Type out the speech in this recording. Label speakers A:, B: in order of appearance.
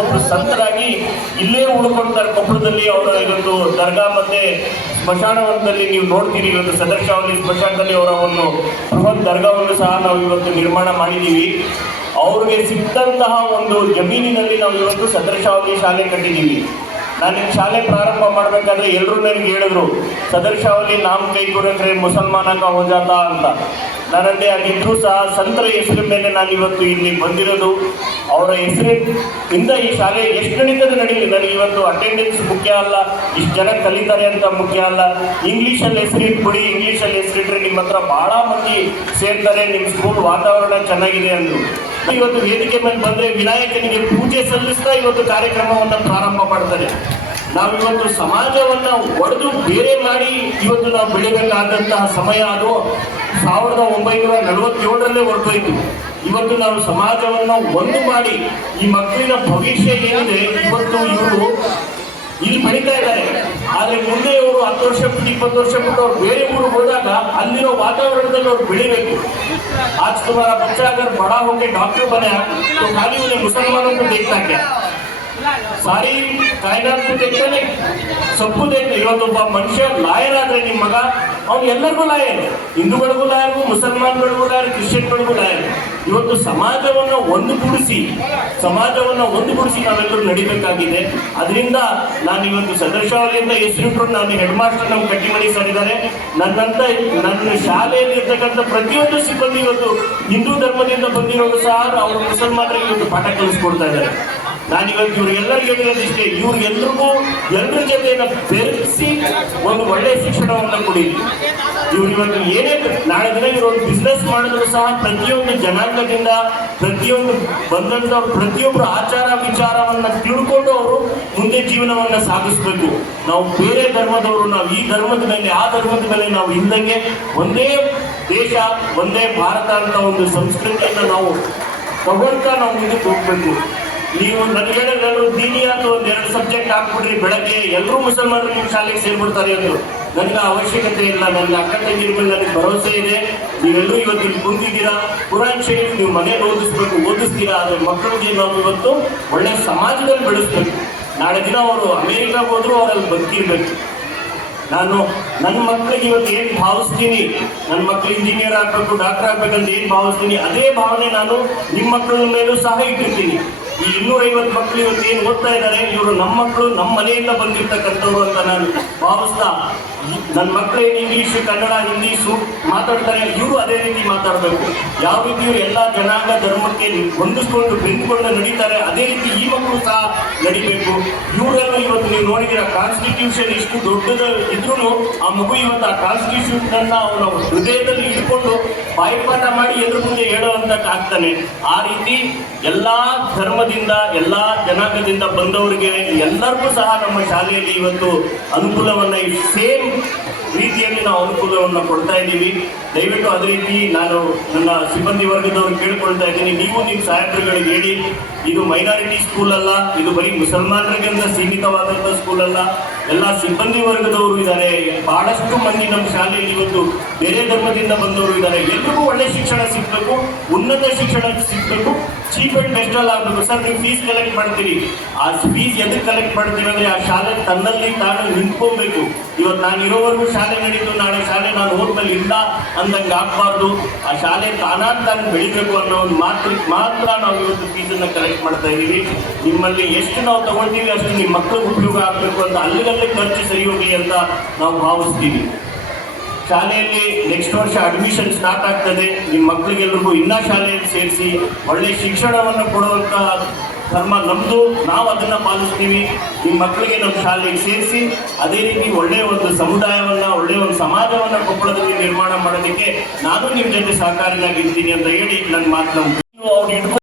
A: ಒಬ್ರು ಸಂತರಾಗಿ ಇಲ್ಲೇ ಉಳ್ಕೊಳ್ತಾರೆ ಕೊಪ್ಪಳದಲ್ಲಿ ಅವರ ಇವತ್ತು ದರ್ಗಾ ಮತ್ತೆ ಸ್ಮಶಾನವನದಲ್ಲಿ ನೀವು ನೋಡ್ತೀರಿ, ಇವತ್ತು ಸದರ್ಶಾವಲಿ ಸ್ಮಶಾನದಲ್ಲಿ ಅವರ ಒಂದು ಬೃಹತ್ ದರ್ಗಾವನ್ನು ಸಹ ನಾವು ಇವತ್ತು ನಿರ್ಮಾಣ ಮಾಡಿದ್ದೀವಿ. ಅವ್ರಿಗೆ ಸಿಕ್ಕಂತಹ ಒಂದು ಜಮೀನಿನಲ್ಲಿ ನಾವು ಇವತ್ತು ಸದರ್ಶಾವಲಿ ಶಾಲೆ ಕಟ್ಟಿದ್ದೀವಿ. ನಾನು ಶಾಲೆ ಪ್ರಾರಂಭ ಮಾಡಬೇಕಾದ್ರೆ ಎಲ್ಲರೂ ನನಗೆ ಹೇಳಿದ್ರು ಸದರ್ಶಾವಲಿ ನಾಮ ಕೈ ಗುರಕ್ರೆ ಮುಸಲ್ಮಾನ ಹೋಜಾತ ಜಾತಾ ಅಂತ. ನನ್ನಲ್ಲಿ ಅದಿದ್ರೂ ಸಹ ಸಂತರ ಹೆಸರು ಮೇಲೆ ನಾನು ಇವತ್ತು ಇಲ್ಲಿ ಬಂದಿರೋದು. ಅವರ ಹೆಸರಿನಿಂದ ಈ ಶಾಲೆ ಎಷ್ಟು ನಡೀತದೆ ನಡೀಲಿ? ನನಗೆ ಇವತ್ತು ಅಟೆಂಡೆನ್ಸ್ ಮುಖ್ಯ ಅಲ್ಲ, ಇಷ್ಟು ಜನ ಕಲಿತಾರೆ ಅಂತ ಮುಖ್ಯ ಅಲ್ಲ. ಇಂಗ್ಲೀಷಲ್ಲಿ ಹೆಸರಿಟ್ಬಿಡಿ ಇಂಗ್ಲೀಷಲ್ಲಿ ಹೆಸರಿಟ್ರೆ ನಿಮ್ಮ ಹತ್ರ ಭಾಳ ಮಂದಿ ಸೇರ್ತಾರೆ ನಿಮ್ಮ ಸ್ಕೂಲ್ ವಾತಾವರಣ ಚೆನ್ನಾಗಿದೆ ಅಂದ್ರು. ಇವತ್ತು ವೇದಿಕೆ ಮೇಲೆ ಬಂದ್ರೆ ವಿನಾಯಕನಿಗೆ ಪೂಜೆ ಸಲ್ಲಿಸ್ತಾ ಇವತ್ತು ಕಾರ್ಯಕ್ರಮವನ್ನು ಪ್ರಾರಂಭ ಮಾಡ್ತಾರೆ. ನಾವು ಇವತ್ತು ಸಮಾಜವನ್ನ ಒಡೆದು ಬೇರೆ ಮಾಡಿ ಇವತ್ತು ನಾವು ಬೆಳಿಬೇಕಾದಂತಹ ಸಮಯ ಅದು ಸಾವಿರದ ಒಂಬೈನೂರ ನಲವತ್ತೇಳರಲ್ಲೇ ಹೊರಟೋಯ್ತು. ಇವತ್ತು ನಾವು ಸಮಾಜವನ್ನ ಒಂದು ಮಾಡಿ ಈ ಮಕ್ಕಳಿನ ಭವಿಷ್ಯ ಏನಿದೆ ಇವತ್ತು ಇವರು ಇಲ್ಲಿ ಬೆಳೀತಾ ಇದ್ದಾರೆ. ಆದ್ರೆ ಮುಂದೆ ಇವರು ಹತ್ತು ವರ್ಷ ಬಿಟ್ಟು ಇಪ್ಪತ್ತು ವರ್ಷ ಬಿಟ್ಟು ಅವ್ರು ಬೇರೆ ಹೋದಾಗ ಅಲ್ಲಿರೋ ವಾತಾವರಣದಲ್ಲಿ ಅವ್ರು ಬೆಳಿಬೇಕು आज तुम्हारा बच्चा अगर बड़ा होकर डॉक्टर बना तो खाली उन्हें मुसलमानों को देखता क्या ಸಾರಿ ಕಾಯ್ನಾತ್ಕು ತೆಗ್ತಾನೆ ಸೊಪ್ಪು ತೆಗ್ದು ಇವತ್ತೊಬ್ಬ ಮನುಷ್ಯ ಲಾಯರ್ ಆದ್ರೆ ನಿಮ್ಮ ಮಗ, ಅವ್ನು ಎಲ್ಲರಿಗೂ ಲಾಯರ್. ಹಿಂದೂಗಳಿಗೂ ಲಾಯರ್, ಮುಸಲ್ಮಾನ್ಗಳಿಗೂ ಲಾಯರ್, ಕ್ರಿಶ್ಚಿಯನ್ಗಳಿಗೂ ಲಾಯರ್. ಇವತ್ತು ಸಮಾಜವನ್ನು ಒಂದುಗೂಡಿಸಿ ಸಮಾಜವನ್ನು ಒಂದುಗೂಡಿಸಿ ನಾವೆಲ್ಲರೂ ನಡಿಬೇಕಾಗಿದೆ. ಅದರಿಂದ ನಾನು ಇವತ್ತು ಸದಸ್ಯವಾಗಿಂದ ಹೆಸರಿಟ್ರು, ನಾನು ಹೆಡ್ ಮಾಸ್ಟರ್ ನಮ್ಮ ಕಟ್ಟಿಮಣಿ ಸರ್ ಇದ್ದಾರೆ. ನನ್ನಂತ, ನನ್ನ ಶಾಲೆಯಲ್ಲಿ ಇರ್ತಕ್ಕಂಥ ಪ್ರತಿಯೊಂದು ಸಿಬ್ಬಂದಿ ಇವತ್ತು ಹಿಂದೂ ಧರ್ಮದಿಂದ ಬಂದಿರೋರು ಸಹ ಅವರು ಮುಸಲ್ಮಾನರಿಗೆ ಇವತ್ತು ಪಾಠ ಕಲಿಸ್ಕೊಡ್ತಾ ಇದ್ದಾರೆ. ನಾನಿವತ್ತು ಇಷ್ಟೇ ಇವ್ರು ಇವ್ರಿಗೆಲ್ರಿಗೂ ಎಲ್ಲರ ಜೊತೆನ ಬೆರೆಸಿ ಒಂದು ಒಳ್ಳೆಯ ಶಿಕ್ಷಣವನ್ನು ಕೊಡಿ. ಇವ್ರು ಇವತ್ತು ಏನೇ ನಾಳೆ ದಿನ ಇವರು ಒಂದು ಬಿಸ್ನೆಸ್ ಮಾಡಿದ್ರು ಸಹ ಪ್ರತಿಯೊಂದು ಜನಾಂಗದಿಂದ ಪ್ರತಿಯೊಂದು ಬಂದಂತ ಪ್ರತಿಯೊಬ್ಬರು ಆಚಾರ ವಿಚಾರವನ್ನ ತಿಳ್ಕೊಂಡು ಅವರು ಮುಂದೆ ಜೀವನವನ್ನ ಸಾಗಿಸ್ಬೇಕು. ನಾವು ಬೇರೆ ಧರ್ಮದವರು, ನಾವು ಈ ಧರ್ಮದ ಮೇಲೆ ಆ ಧರ್ಮದ ಮೇಲೆ ನಾವು ಇಲ್ದಂಗೆ ಒಂದೇ ದೇಶ, ಒಂದೇ ಭಾರತ ಅಂತ ಒಂದು ಸಂಸ್ಕೃತಿಯನ್ನು ನಾವು ತಗೊಳ್ತಾ ನಾವು ಮುಂದಕ್ಕೆ ಹೋಗ್ಬೇಕು. ನೀವು ನನಗೆ ನಾನು ದೀನಿ ಅಂತ ಒಂದು ಎರಡು ಸಬ್ಜೆಕ್ಟ್ ಹಾಕ್ಬಿಡ್ರಿ ಬೆಳಗ್ಗೆ ಎಲ್ಲರೂ ಮುಸಲ್ಮಾನರು ನಿಮ್ಮ ಶಾಲೆಗೆ ಸೇರ್ಬಿಡ್ತಾರೆ ಅಂದರು. ನನ್ನ ಅವಶ್ಯಕತೆ ಇಲ್ಲ, ನನ್ನ ಅಕ್ಕ ತಂಗಿರ ಮೇಲೆ ನನಗೆ ಭರವಸೆ ಇದೆ. ನೀವೆಲ್ಲರೂ ಇವತ್ತು ಇಲ್ಲಿ ಕುಂತಿದ್ದೀರಾ ಕುರಾನ್ ಶರೀಫ್ ನೀವು ಮನೇಲಿ ಓದಿಸ್ಬೇಕು, ಓದಿಸ್ತೀರಾ? ಅದ್ರ ಮಕ್ಕಳಿಗೆ ನಾವು ಇವತ್ತು ಒಳ್ಳೆ ಸಮಾಜದಲ್ಲಿ ಬೆಳೆಸ್ಬೇಕು. ನಾಳೆ ದಿನ ಅವರು ಅಮೇರಿಕಾಗೆ ಹೋದರೂ ಅವರಲ್ಲಿ ಬದುಕಿರ್ಬೇಕು. ನಾನು ನನ್ನ ಮಕ್ಕಳಿಗೆ ಇವತ್ತು ಏನು ಭಾವಿಸ್ತೀನಿ? ನನ್ನ ಮಕ್ಕಳು ಇಂಜಿನಿಯರ್ ಆಗಬೇಕು ಡಾಕ್ಟರ್ ಆಗಬೇಕಂತ ಏನು ಭಾವಿಸ್ತೀನಿ? ಅದೇ ಭಾವನೆ ನಾನು ನಿಮ್ಮ ಮಕ್ಕಳ ಮೇಲೂ ಸಹ ಇಟ್ಟಿರ್ತೀನಿ. ಈ ಇನ್ನೂರೈವತ್ತು ಮಕ್ಕಳು ಇವತ್ತು ಏನು ಓದ್ತಾ ಇದ್ದಾರೆ? ಇವರು ನಮ್ಮ ಮಕ್ಕಳು ನಮ್ಮ ಮನೆಯಿಂದ ಬಂದಿರ್ತಕ್ಕಂಥವ್ರು ಅಂತ ನಾನು ಭಾವಿಸ್ತಾ ನನ್ನ ಮಕ್ಕಳೇನು ಇಂಗ್ಲೀಷು, ಕನ್ನಡ ಇಂಗ್ಲೀಷು ಮಾತಾಡ್ತಾರೆ, ಇವರು ಅದೇ ರೀತಿ ಮಾತಾಡಬೇಕು. ಯಾವ ರೀತಿ ಎಲ್ಲ ಜನಾಂಗ ಧರ್ಮಕ್ಕೆ ಹೊಂದಿಸ್ಕೊಂಡು ಬೆಂದ್ಕೊಂಡು ನಡೀತಾರೆ, ಅದೇ ರೀತಿ ಈ ಮಕ್ಕಳು ಸಹ ನಡಿಬೇಕು. ಇವರನ್ನು ಇವತ್ತು ನೀವು ನೋಡಿದ ಕಾನ್ಸ್ಟಿಟ್ಯೂಷನ್ ಇಷ್ಟು ದೊಡ್ಡದ ಇದ್ರೂ ಆ ಮಗು ಇವತ್ತು ಆ ಕಾನ್ಸ್ಟಿಟ್ಯೂಷನ್ ಅವನ ಹೃದಯದಲ್ಲಿ ಇಟ್ಕೊಂಡು ಬಾಯಿಪಾಠ ಮಾಡಿ ಎದುರು ಮುಂದೆ ಹೇಳುವಂತ ಆಗ್ತಾನೆ. ಆ ರೀತಿ ಎಲ್ಲಾ ಧರ್ಮದಿಂದ, ಎಲ್ಲಾ ಜನಾಂಗದಿಂದ ಬಂದವರಿಗೆ ಎಲ್ಲರಿಗೂ ಸಹ ನಮ್ಮ ಶಾಲೆಯಲ್ಲಿ ಇವತ್ತು ಅನುಕೂಲವನ್ನ ಸೇಮ್ ರೀತಿಯಲ್ಲಿ ನಾವು ಅನುಕೂಲವನ್ನು ಕೊಡ್ತಾ ಇದ್ದೀವಿ. ದಯವಿಟ್ಟು ಅದೇ ರೀತಿ ನಾನು ನನ್ನ ಸಿಬ್ಬಂದಿ ವರ್ಗದವರು ಕೇಳ್ಕೊಳ್ತಾ ಇದ್ದೀನಿ. ನೀವು ನಿಮ್ಮ ಸಾಹೇಬರುಗಳಿಗೆ ಹೇಳಿ, ಇದು ಮೈನಾರಿಟಿ ಸ್ಕೂಲ್ ಅಲ್ಲ, ಇದು ಬರೀ ಮುಸಲ್ಮಾನರಿಗಿಂತ ಸೀಮಿತವಾದಂಥ ಸ್ಕೂಲ್ ಅಲ್ಲ. ಎಲ್ಲ ಸಿಬ್ಬಂದಿ ವರ್ಗದವರು ಇದ್ದಾರೆ. ಬಹಳಷ್ಟು ಮಂದಿ ನಮ್ಮ ಶಾಲೆಯಲ್ಲಿ ಇವತ್ತು ಬೇರೆ ಧರ್ಮದಿಂದ ಬಂದವರು ಇದ್ದಾರೆ. ಎಲ್ರಿಗೂ ಒಳ್ಳೆ ಶಿಕ್ಷಣ ಸಿಗ್ಬೇಕು, ಉನ್ನತ ಶಿಕ್ಷಣ ಸಿಗ್ಬೇಕು. ಚೀಪ್ ಅಂಡ್ ಬೆಸ್ಟ್ ಅಲ್ಲಿ ಆಗ್ಬೇಕು. ಸರ್, ನೀವು ಫೀಸ್ ಕಲೆಕ್ಟ್ ಮಾಡ್ತೀರಿ. ಆ ಫೀಸ್ ಎದಕ್ಕೆ ಕಲೆಕ್ಟ್ ಮಾಡ್ತೀವಿ ಅಂದ್ರೆ ಆ ಶಾಲೆ ತನ್ನಲ್ಲಿ ತಾನು ನಿಂತ್ಕೊಬೇಕು. ಇವತ್ತು ನಾನು ಇರೋವರೆಗೂ ಶಾಲೆ ನಡೀತು. ನಾಳೆ ಶಾಲೆ ನಾನು ಹೋದ್ಮೇಲೆ ಇಲ್ಲ ಅಂದಂಗೆ ಆಗ್ಬಾರ್ದು. ಆ ಶಾಲೆ ತಾನಾಗ್ ತಾನು ಬೆಳಿಬೇಕು ಅನ್ನೋ ಒಂದು ಮಾತ್ರ ಮಾತ್ರ ನಾವು ಇವತ್ತು ಫೀಸನ್ನು ಕಲೆಕ್ಟ್ ಮಾಡ್ತಾ ಇದ್ದೀವಿ. ನಿಮ್ಮಲ್ಲಿ ಎಷ್ಟು ನಾವು ತಗೊಳ್ತೀವಿ ಅಷ್ಟು ನಿಮ್ಮ ಮಕ್ಕಳಿಗೆ ಉಪಯೋಗ ಆಗಬೇಕು ಅಂತ ಅಲ್ಲಿಗಲ್ಲೇ ಖರ್ಚು ಹೋಗಲಿ ಅಂತ ನಾವು ಭಾವಿಸ್ತೀವಿ. ಶಾಲೆಯಲ್ಲಿ ನೆಕ್ಸ್ಟ್ ವರ್ಷ ಅಡ್ಮಿಷನ್ ಸ್ಟಾರ್ಟ್ ಆಗ್ತದೆ. ನಿಮ್ಮ ಮಕ್ಕಳಿಗೆಲ್ರಿಗೂ ಇನ್ನ ಶಾಲೆಯಲ್ಲಿ ಸೇರಿಸಿ ಒಳ್ಳೆ ಶಿಕ್ಷಣವನ್ನು ಕೊಡುವಂತ ಧರ್ಮ ನಮ್ಮದು ನಾವು ಅದನ್ನು ಪಾಲಿಸ್ತೀವಿ. ನಿಮ್ಮ ಮಕ್ಕಳಿಗೆ ನಮ್ಮ ಶಾಲೆಗೆ ಸೇರಿಸಿ ಅದೇ ರೀತಿ ಒಳ್ಳೆಯ ಒಂದು ಸಮುದಾಯವನ್ನ ಒಳ್ಳೆಯ ಒಂದು ಸಮಾಜವನ್ನ ಕೊಪ್ಪಳದಲ್ಲಿ ನಿರ್ಮಾಣ ಮಾಡೋದಕ್ಕೆ ನಾನು ನಿಮ್ಮ ಜೊತೆ ಸಹಕಾರಿಯಾಗಿರ್ತೀನಿ ಅಂತ ಹೇಳಿ ನನ್ನ ಮಾತು